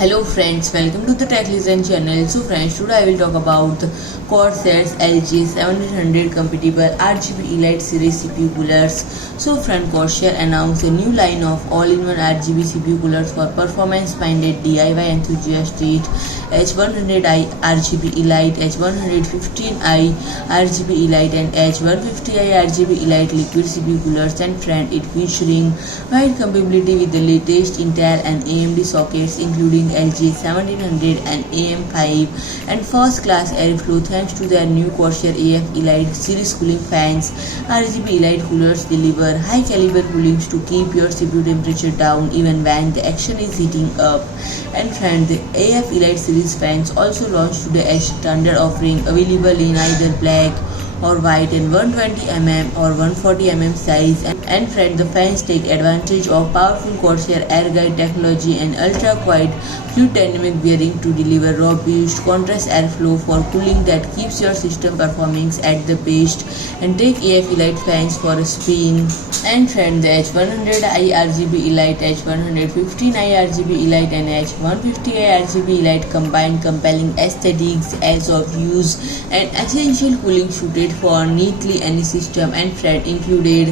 Hello friends, welcome to the Tech Listen channel. So friends, today I will talk about the CORSAIR LGA1700-Compatible RGB ELITE Series CPU coolers. So friend, CORSAIR announced a new line of all-in-one RGB CPU coolers for performance-minded DIY enthusiasts. H100i RGB ELITE, H115i RGB ELITE and H150i RGB ELITE liquid CPU coolers, and friend, it featuring wide compatibility with the latest Intel and AMD sockets including RGB1700 and AM5 and first-class airflow thanks to their new CORSAIR AF ELITE Series cooling fans. RGB ELITE coolers deliver high-caliber cooling to keep your CPU temperature down even when the action is heating up. And friend, the AF ELITE Series fans also launched today as standard offering, available in either black or white in 120mm or 140mm size. And friend, the fans take advantage of powerful CORSAIR AirGuide technology and ultra-quiet fluid dynamic bearing to deliver robust contrast airflow for cooling that keeps your system performing at the best. And take AF ELITE fans for a spin. And friend, the H100i RGB ELITE, H115i RGB ELITE and H150i RGB ELITE combine compelling aesthetics, ease of use and essential cooling suited for neatly any system. And friend, included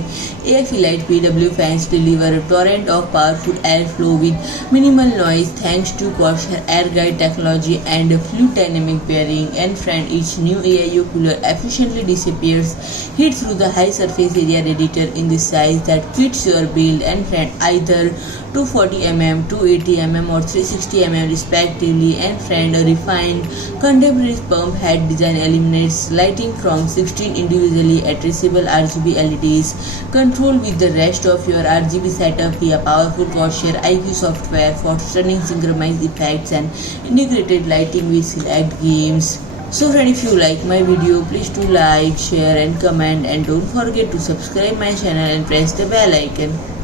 AF ELITE PWM fans deliver a torrent of powerful airflow with minimal noise thanks to CORSAIR AirGuide technology and fluid dynamic bearing. And friend, each new AIO cooler efficiently disappears heat through the high surface area radiator in the size that fits your build. And friend, either 240mm, 280mm or 360mm respectively. And friend, a refined contemporary pump head design eliminates lighting from 16 individually addressable RGB LEDs. Control with the rest of your RGB setup via powerful CORSAIR iCUE software for stunning synchronized effects and integrated lighting with select games. So friend, if you like my video, please do like, share and comment, and don't forget to subscribe my channel and press the bell icon.